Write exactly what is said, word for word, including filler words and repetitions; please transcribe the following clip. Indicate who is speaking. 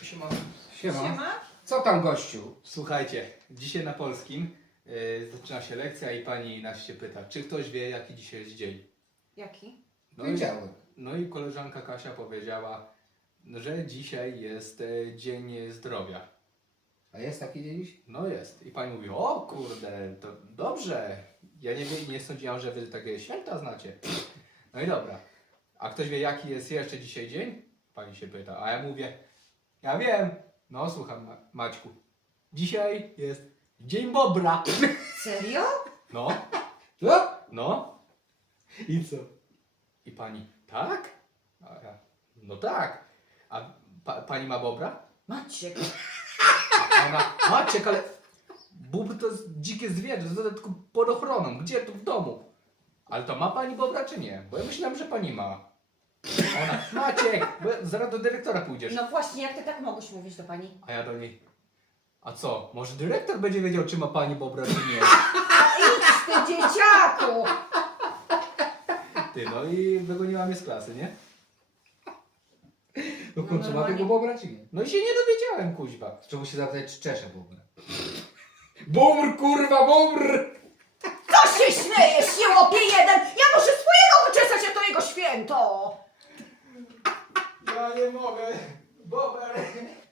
Speaker 1: Siema.
Speaker 2: Siema.
Speaker 3: Siema.
Speaker 2: Co tam, gościu?
Speaker 1: Słuchajcie, dzisiaj na polskim yy, zaczyna się lekcja i pani nas się pyta, czy ktoś wie, jaki dzisiaj jest dzień.
Speaker 3: Jaki?
Speaker 1: No i,
Speaker 2: Wiedziałem.
Speaker 1: no i koleżanka Kasia powiedziała, że dzisiaj jest e, Dzień Zdrowia.
Speaker 2: A jest taki dzień?
Speaker 1: No jest. I pani mówi, o kurde, to dobrze. Ja nie, wie- nie sądziłam, że wy takie święta znacie. No i dobra. A ktoś wie, jaki jest jeszcze dzisiaj dzień? Pani się pyta. A ja mówię, ja wiem. No słucham, Ma- Maćku. Dzisiaj jest Dzień Bobra.
Speaker 3: Serio?
Speaker 1: No,
Speaker 2: Co?
Speaker 1: no. I co? I pani, tak? A ja, no tak. A pa, pani ma bobra?
Speaker 3: Maciek.
Speaker 1: A ona, Maciek, ale bóbr to jest dzikie zwierzę, to tylko pod ochroną. Gdzie tu w domu? Ale to ma pani bobra czy nie? Bo ja myślałem, że pani ma. Ona, Maciek, bo zaraz do dyrektora pójdziesz.
Speaker 3: No właśnie, jak ty tak mogłeś mówić do pani?
Speaker 1: A ja do niej, a co? Może dyrektor będzie wiedział, czy ma pani bobra, czy nie?
Speaker 3: Idź ty dzieciaku!
Speaker 1: Ty, no i wygoniła mnie z klasy, nie?
Speaker 2: No kurczę, ma
Speaker 3: normalnie.
Speaker 2: tego bobra czy nie?
Speaker 1: No i się nie dowiedziałem, kuźwa.
Speaker 2: Trzeba się zapytać, czy czesze bobra. Bobr, kurwa, bobr!
Speaker 3: Co się śmiejesz, siłopie jeden? Ja muszę swojego wyczesać, a to jego święto!
Speaker 1: Ja nie mogę. Bober.